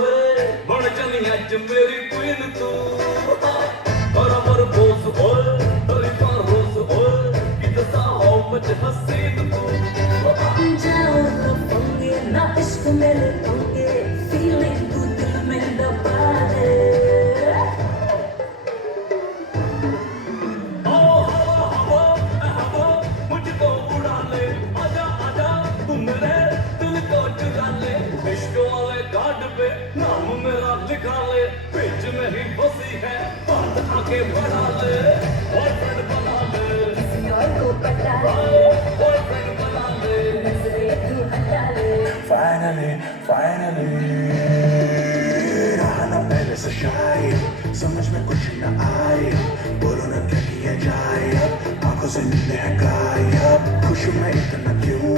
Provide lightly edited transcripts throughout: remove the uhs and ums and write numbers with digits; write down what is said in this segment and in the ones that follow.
ओए बन जानी अज मेरी क्वीन तू बराबर बोस ओए तेरी पारोस ओए कि दसा हो मुझे हसीन तू जाओ तो पंगे ना इश्क मेरे पंगे फीलिंग तू दिल में दबा दे ओ हवा हवा मुझको उड़ा ले आजा आजा तू मेरे दिल को चुरा ले इश्क वाले कार्ड पे नाम मेरा लिखा ले बीच में ही बसी है बात आगे बढ़ा ले बॉयफ्रेंड बना ले किसी और को पटा ले बॉयफ्रेंड बना ले नजरें तू हटा ले Finally, रहा ना पहले से शायद समझ में कुछ न आए बोलो ना क्या किया जाए अब आंखों से नींद है गायब खुश मैं इतना क्यों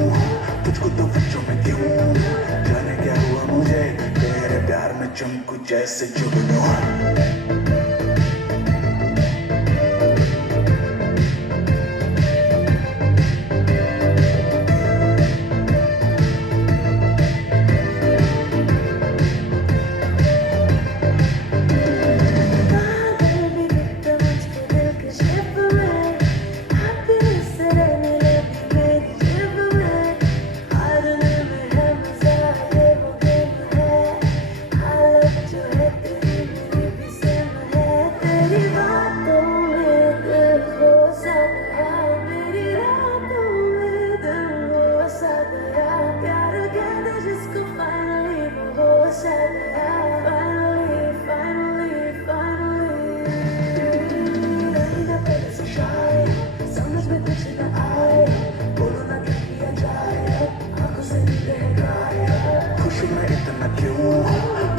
तुझको तो बच्चों में क्यों जाने क्या हुआ मुझे तेरे प्यार में चमकू जैसे जुगनू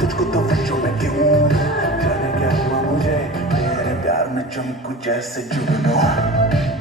तुझको तो बच्चों में क्यों जाने क्या हुआ मुझे तेरे प्यार में चमकू जैसे जुगनू